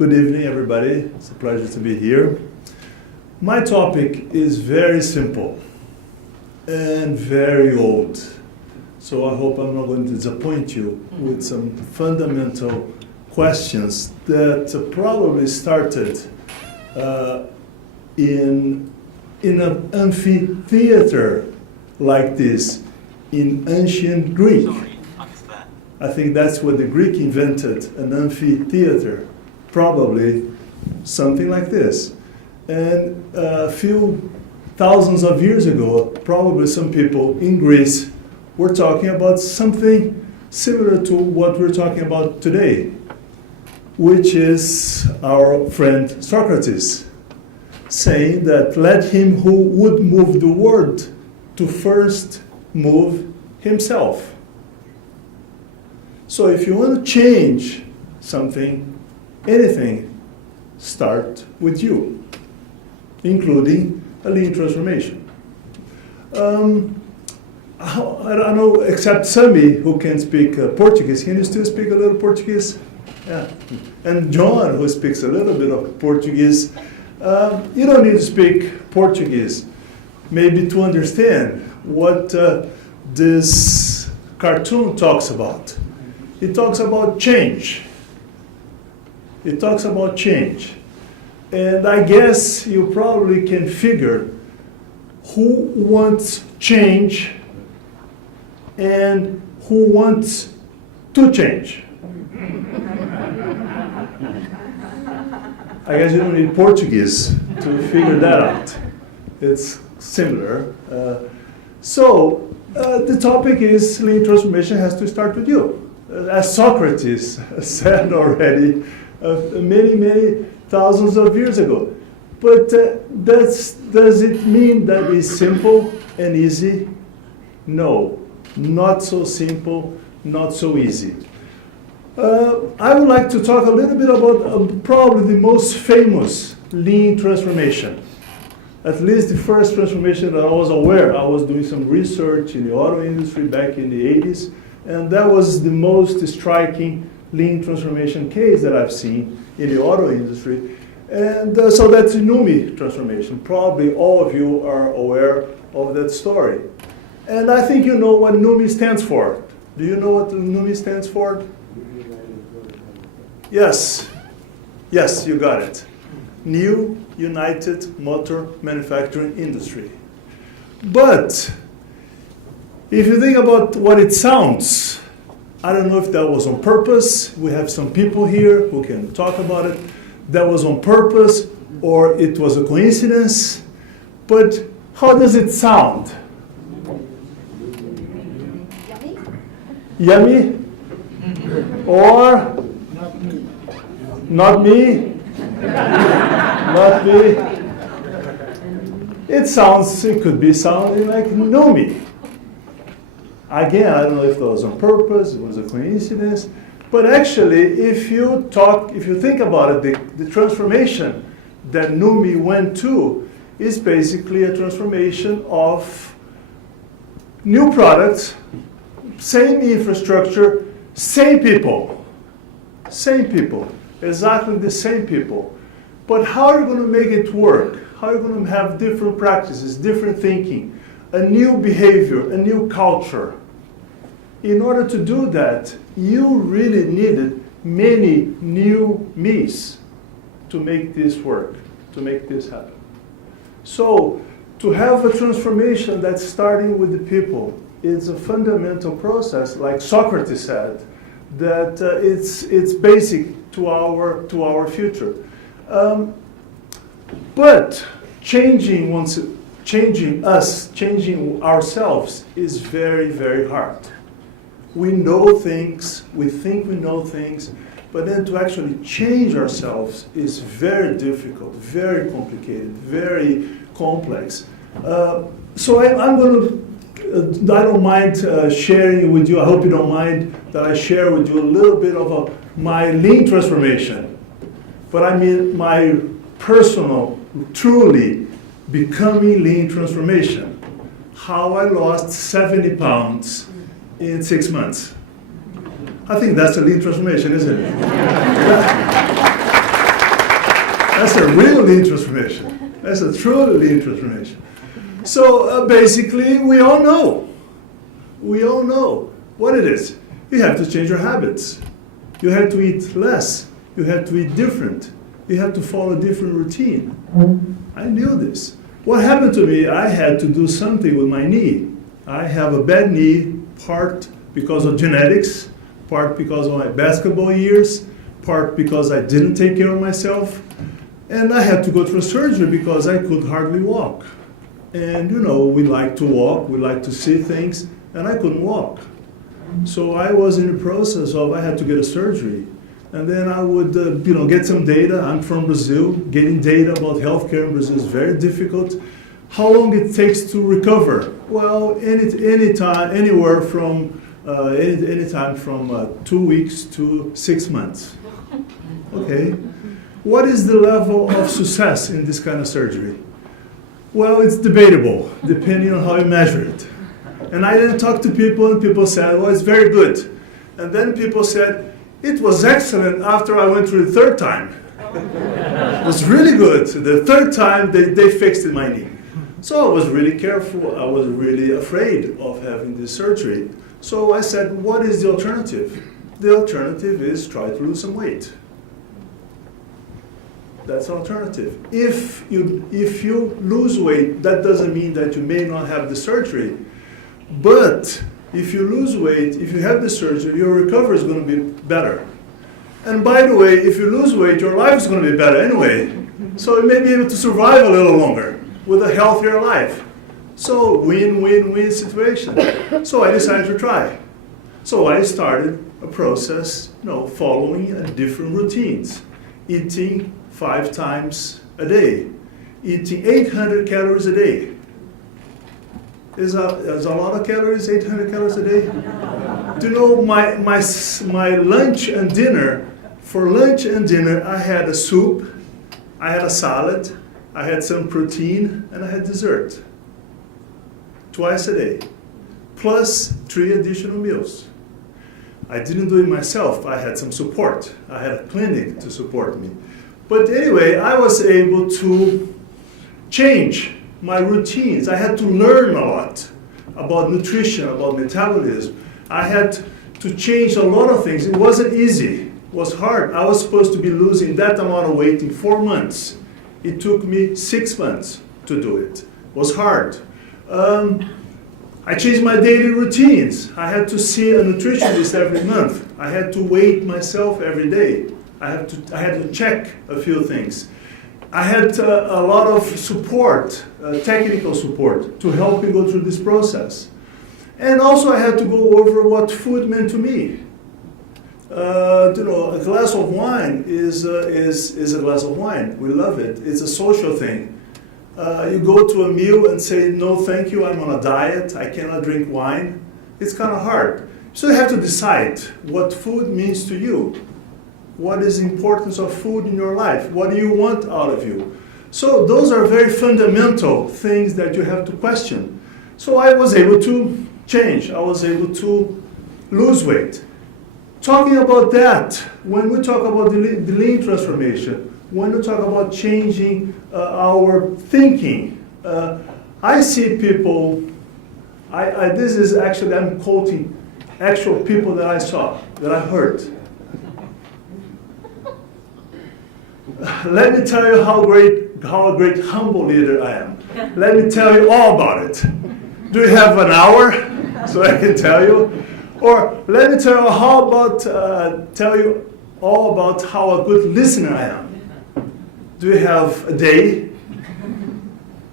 Good evening, everybody. It's a pleasure to be here. My topic is very simple and very old. So I hope I'm not going to disappoint you with some fundamental questions that probably started in an amphitheater like this in ancient Greek. I think that's what the Greek invented, an amphitheater, probably something like this. And a few thousands of years ago, probably some people in Greece were talking about something similar to what we're talking about today, which is our friend Socrates, saying that let him who would move the world to first move himself. So if you want to change something, anything, start with you, including a lean transformation. I don't know, except Sami, who can speak Portuguese. Can you still speak a little Portuguese? Yeah. And John, who speaks a little bit of Portuguese. You don't need to speak Portuguese, maybe to understand what this cartoon talks about. It talks about change. It talks about change. And I guess you probably can figure who wants change and who wants to change. I guess you don't need Portuguese to figure that out. It's similar. So the topic is lean transformation has to start with you. As Socrates said already many thousands of years ago. But does it mean that it's simple and easy? No, not so simple, not so easy. I would like to talk a little bit about probably the most famous lean transformation. At least the first transformation that I was aware. I was doing some research in the auto industry back in the 80s, and that was the most striking lean transformation case that I've seen in the auto industry. And so that's the NUMMI transformation. Probably all of you are aware of that story. And I think you know what NUMMI stands for. Do you know what NUMMI stands for? Yes, you got it. New United Motor Manufacturing Industry. But if you think about what it sounds, I don't know if that was on purpose. We have some people here who can talk about it. That was on purpose or it was a coincidence. But how does it sound? Yummy? Or? Not me? Not me? It could be sounding like NUMMI. Again, I don't know if that was on purpose, it was a coincidence, but actually, if you think about it, the transformation that NUMMI went to is basically a transformation of new products, same infrastructure, same people, exactly the same people. But how are you going to make it work? How are you going to have different practices, different thinking, a new behavior, a new culture? In order to do that, you really needed many new me's to make this work, to make this happen. So to have a transformation that's starting with the people is a fundamental process, like Socrates said, that it's basic to our future. But changing ourselves is very, very hard. We know things, we think we know things, but then to actually change ourselves is very difficult, very complicated, very complex. So I'm going to, I don't mind sharing with you, I hope you don't mind that I share with you a little bit of my lean transformation. But I mean my personal, truly becoming lean transformation. How I lost 70 pounds in 6 months. I think that's a lean transformation, isn't it? That's a real lean transformation. That's a truly lean transformation. So basically, we all know what it is. You have to change your habits. You have to eat less. You have to eat different. You have to follow a different routine. I knew this. What happened to me, I had to do something with my knee. I have a bad knee, part because of genetics, part because of my basketball years, part because I didn't take care of myself. And I had to go through surgery because I could hardly walk. And we like to walk, we like to see things, and I couldn't walk. So I was in the process of, I had to get a surgery. And then I would, get some data. I'm from Brazil. Getting data about healthcare in Brazil is very difficult. How long it takes to recover? Well, anywhere from anytime from 2 weeks to 6 months. Okay. What is the level of success in this kind of surgery? Well, it's debatable, depending on how you measure it. And I didn't talk to people, and people said, well, it's very good. And then people said, it was excellent after I went through the third time. It was really good. The third time, they fixed my knee. So I was really careful. I was really afraid of having this surgery. So I said, what is the alternative? The alternative is try to lose some weight. That's an alternative. If you lose weight, that doesn't mean that you may not have the surgery. But if you lose weight, if you have the surgery, your recovery is going to be better. And by the way, if you lose weight, your life is going to be better anyway. So you may be able to survive a little longer with a healthier life. So win-win-win situation. So I decided to try. So I started a process, following different routines. Eating 5 times a day. Eating 800 calories a day. Is a lot of calories, 800 calories a day? Do you know my lunch and dinner? For lunch and dinner, I had a soup, I had a salad, I had some protein, and I had dessert. Twice a day, plus 3 additional meals. I didn't do it myself. I had some support. I had a clinic to support me. But anyway, I was able to change my routines. I had to learn a lot about nutrition, about metabolism. I had to change a lot of things. It wasn't easy. It was hard. I was supposed to be losing that amount of weight in 4 months. It took me 6 months to do it. It was hard. I changed my daily routines. I had to see a nutritionist every month. I had to weigh myself every day. I had to check a few things. I had a lot of support, technical support, to help me go through this process. And also I had to go over what food meant to me. A glass of wine is a glass of wine. We love it. It's a social thing. You go to a meal and say, no, thank you, I'm on a diet. I cannot drink wine. It's kind of hard. So you have to decide what food means to you. What is the importance of food in your life? What do you want out of you? So those are very fundamental things that you have to question. So I was able to change. I was able to lose weight. Talking about that, when we talk about the lean transformation, when we talk about changing our thinking, I see people, this is actually, I'm quoting actual people that I saw, that I heard. Let me tell you how a great humble leader I am. Let me tell you all about it. Do you have an hour so I can tell you? Or let me tell you all about how a good listener I am. Do you have a day?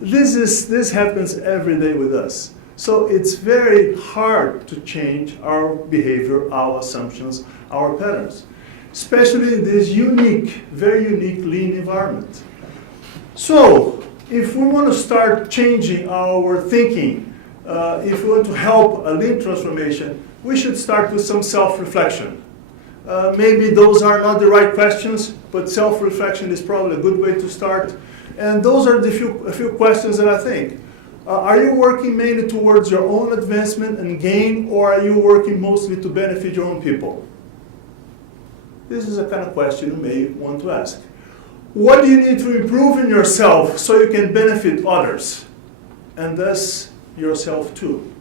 This happens every day with us. So it's very hard to change our behavior, our assumptions, our patterns, especially in this unique, very unique lean environment. So if we want to start changing our thinking, if we want to help a lean transformation, we should start with some self-reflection. Maybe those are not the right questions, but self-reflection is probably a good way to start. And those are a few questions that I think. Are you working mainly towards your own advancement and gain, or are you working mostly to benefit your own people? This is a kind of question you may want to ask. What do you need to improve in yourself so you can benefit others? And thus yourself too.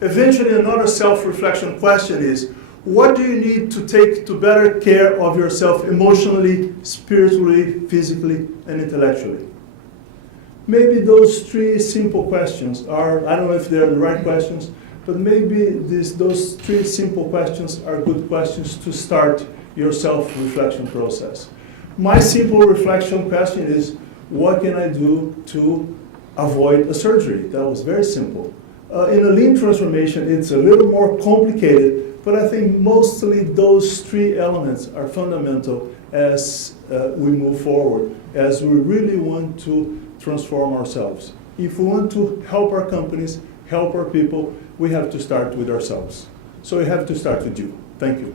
Eventually, another self-reflection question is, what do you need to take to better care of yourself emotionally, spiritually, physically, and intellectually? Maybe those three simple questions are, I don't know if they're the right questions, but maybe those three simple questions are good questions to start your self-reflection process. My simple reflection question is, what can I do to avoid a surgery? That was very simple. In a lean transformation, it's a little more complicated, but I think mostly those three elements are fundamental as we move forward, as we really want to transform ourselves. If we want to help our companies, help our people, we have to start with ourselves. So we have to start with you. Thank you.